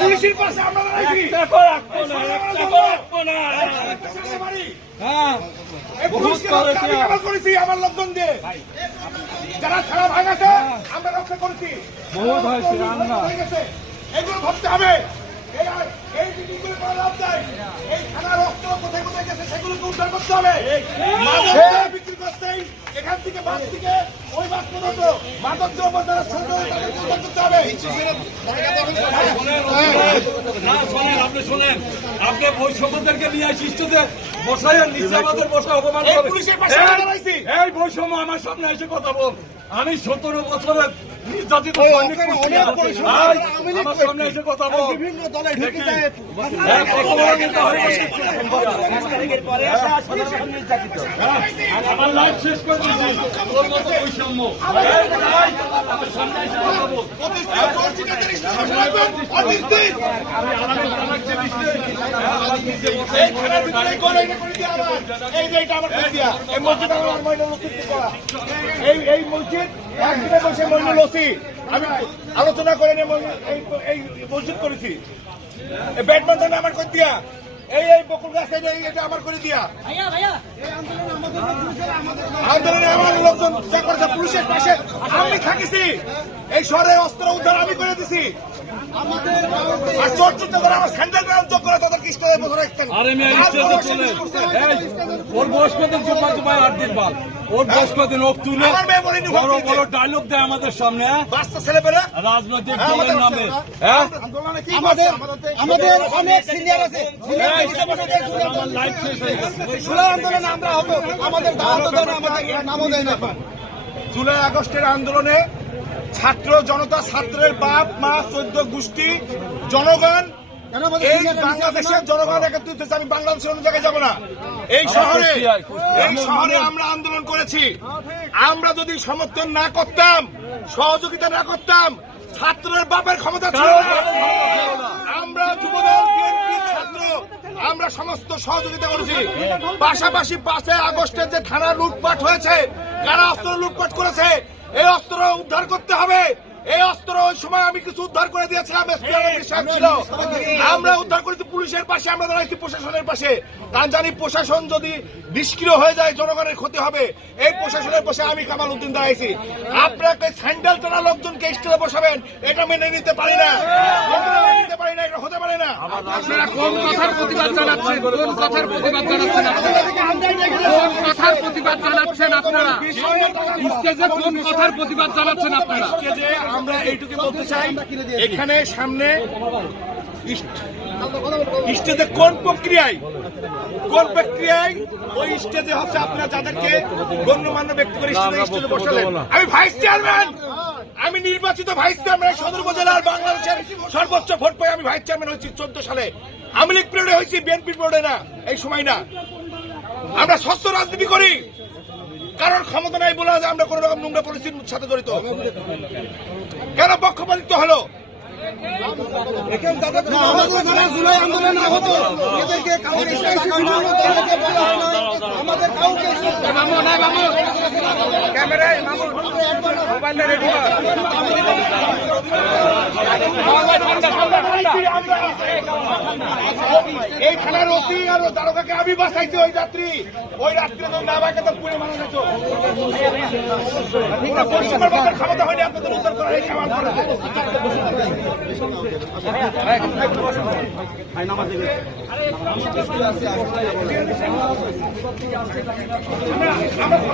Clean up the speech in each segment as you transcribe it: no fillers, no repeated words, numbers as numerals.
পুলিশের পাশে আমরা করেছি আমার লোকজন দিয়ে যারা ছাড়া ভাঙাছে আমরা রক্ষা করেছি। এগুলো ধরতে হবে। এই জিনিসগুলো করা লাভ নাই। এই থানার অস্ত্র কোথায় কোথায় গেছে সেগুলোকে উদ্ধার করতে হবে। বিক্রি করতে এখান থেকে বাস থেকে ওই বাস পর্যন্ত মাদক দ্রব্য যারা উদ্ধার করতে হবে। আপনি শোনেন, আপনি বৈষম্যদেরকে নিয়ে শিষ্টদের বসায় নিচে আমাদের বসা অপমান করে। এই বৈষম্য আমার সামনে এসে কথা বল। আমি 17 বছরের নির্যাতিত আমার সামনে এসে কথা বল। বিভিন্ন দলে আমার লাইফ শেষ করে দিচ্ছি তোর মতো বৈষম্য। এই মসজিদ একদিনে বসে মইনুল ওসি আমি আলোচনা করে এই মসজিদ করেছি। ব্যাডমিন্টন আমার করে দিয়া এই বকুল গাছ এটা আমার করে দিয়া আন্দোলনে আমার লোকজন করেছে। পুলিশের পাশে আমি থাকিছি। এই শহরে অস্ত্র উদ্ধার আমি করে দিছি। আর চর্চিত করে আমার স্যান্ডেল যোগ করে তাদের কি করে বছর রাখতেন। ওর বয়স কত জমায় 8 দিন বাদ ওর বয়স কদিন ওক তুলে বড় বড় ডায়লগ দেয় আমাদের সামনে। বাচ্চা ছেলেপেলে রাজনৈতিক দলের নামে আমাদের অনেক সিনিয়র আছে। জুলাই আগস্টের আন্দোলনে ছাত্র জনতা, ছাত্রের বাপ মা 14 গোষ্ঠী জনগণ, এই বাংলাদেশের জনগণ একত্রিত হয়েছে। আমি বাংলাদেশের অন্য জায়গায় যাবো না। এই শহরে আমরা আন্দোলন করেছি। আমরা যদি সমর্থন না করতাম, সহযোগিতা না করতাম, ছাত্রের বাপের ক্ষমতা ছিল না। আমরা যুবদল, বিএনপি, ছাত্র আমরা সমস্ত সহযোগিতা করেছি। পাশাপাশি 5 আগস্টের যে থানা লুটপাট হয়েছে, কারা অস্ত্র লুটপাট করেছে, এই অস্ত্র উদ্ধার করতে হবে। এই অস্ত্র ওই সময় আমি কিছু উদ্ধার করে দিয়েছিলাম। আমরা উদ্ধার করেছি পুলিশের পাশে, আমরা দাঁড়াইছি প্রশাসনের পাশে। কারণ জানি প্রশাসন যদি নিষ্ক্রিয় হয়ে যায় জনগণের ক্ষতি হবে। এই প্রশাসনের পাশে আমি কামাল উদ্দিন দাঁড়াইছি। আপনাকে স্যান্ডেল টানা লোকজনকে স্টেলে বসাবেন, এটা মেনে নিতে পারি না, নিতে পারি না, এটা হতে পারে না। আপনারা কোন কথার প্রতিবাদ জানাচ্ছেন? কোন কথার প্রতিবাদ জানাচ্ছেন? কোন কথার প্রতিবাদ জানাচ্ছেন আপনারা? স্টেজে কোন কথার প্রতিবাদ জানাচ্ছেন আপনারা? আমরা এইটুকু বলতে চাই, এখানে সামনে স্টেজে কোন প্রক্রিয়ায় ওই স্টেজে হচ্ছে আপনারা যাদেরকে গণ্যমান্য ব্যক্তি করে স্টেজে বসালেন। আমি ভাইস চেয়ারম্যান, আমি নির্বাচিত ভাইস চেয়ারম্যান সদর উপজেলার বাংলাদেশের সর্বোচ্চ ভোট পাই। আমি ভাইস চেয়ারম্যান হয়েছি 14 সালে। আওয়ামী লীগ পিরিয়ডে হয়েছি, বিএনপি পিরিয়ডে না। এই সময় না, আমরা স্বচ্ছ রাজনীতি করি। কারণ ক্ষমতা নাই বলে আমরা কোন রকম নোংরা পরিস্থিতির সাথে জড়িত। কেন পক্ষপাতিত্ব হলো? এই থানার ওসি আর দারোগাকে আমি বাঁচাইছি। ওই রাত্রে না বাঁকে তো পুড়ে মারা যেত। ক্ষমতা হয়নি আপনাদের উদ্ধার করার এই সমান করেছে। আমরা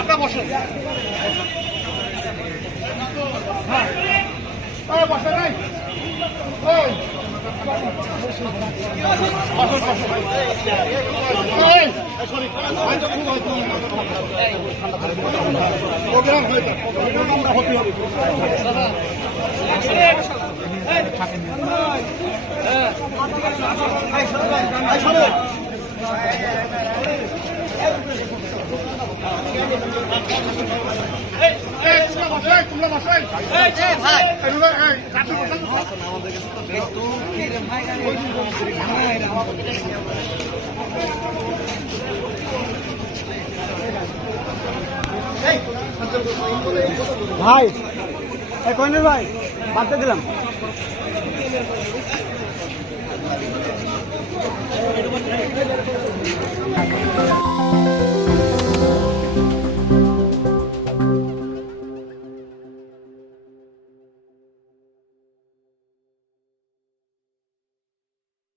আপনার বসেন বসে নাই ভাই কইনের ভাই বাদ দিলাম।